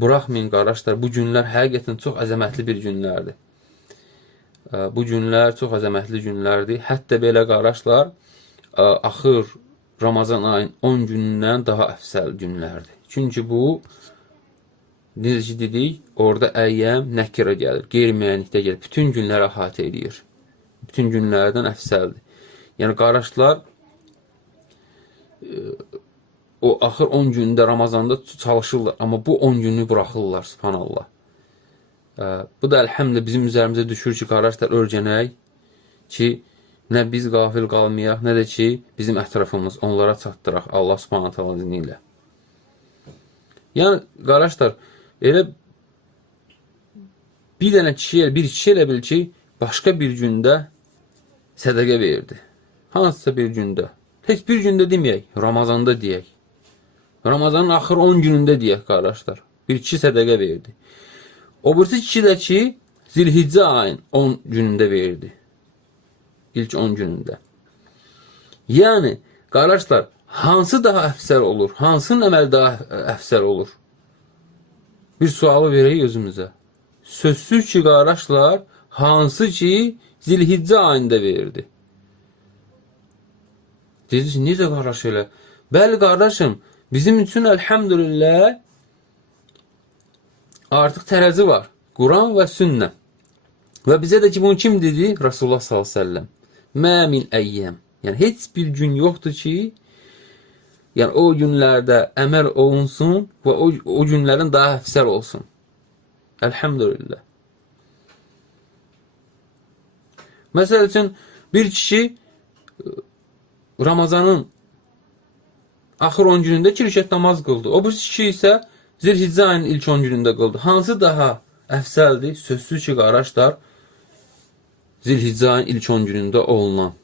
Buraxmayın qardaşlar, bu günlər həqiqətən çox əzəmətli bir günlərdir. Bu günlər çox əzəmətli günlərdir. Hətta belə qardaşlar, axır Ramazan ayın 10 günündən daha əfsəl günlərdir. Çünki bu, necə ki dedik, orada əyyəm nəkirə gəlir, qeyri-müəyyənlikdə gəlir. Bütün günləri əhatə edir. Bütün günlərdən əfsəldir. Yəni qardaşlar, o axır 10 gündə Ramazanda çalışırlar, amma bu 10 günü buraxırlar, subhanallah. Bu da əlhəmdülillah bizim üzərimizə düşür ki, qardaşlar, öyrənək ki, nə biz qafil qalmayaq, nə də ki, bizim ətrafımız onlara çatdıraq Allah subhanahu ta'ala izni ilə. Yəni, qardaşlar, elə bir dənə kişi elə bil ki, başqa bir gündə sədəqə verdi. Hansısa bir gündə. Heç bir gündə deməyək, Ramazanda deyək. Ramazanın axır 10 günündə deyək, qardaşlar. Bir kişi sədəqə verdi. O birisi kişi də ki, Zilhiccə ayın 10 günündə verdi. İlk 10 günündə. Yəni, qardaşlar, hansı daha əfsəl olur? Hansının əməli daha əfsəl olur? Bir sualı verək özümüzə. Sözsüz ki, qardaşlar, hansı ki, Zilhiccə ayında verdi? Deyirsiniz, necə qardaş elə? Bəli, qardaşım, bizim üçün əlhəmdülillah artıq tərəzi var. Quran və sünnə. Və bizə də ki, bunu kim dedi? Rasulullah sallallahu aleyhi ve sellem. Mə min əyyəm. Yəni, heç bir gün yoxdur ki, yəni o günlərdə əməl olunsun və o günlərin daha əfsəl olsun. Əlhəmdülillah. Məsəl üçün, bir kişi Ramazanın axır 10 günündə 2 rükət namaz qıldı. O bir kişi isə Zilhiccə ayının ilk 10 günündə qıldı. Hansı daha əfsəldir? Sözsüz ki, qardaşlar, Zilhiccə ayının ilk 10 günündə olunan.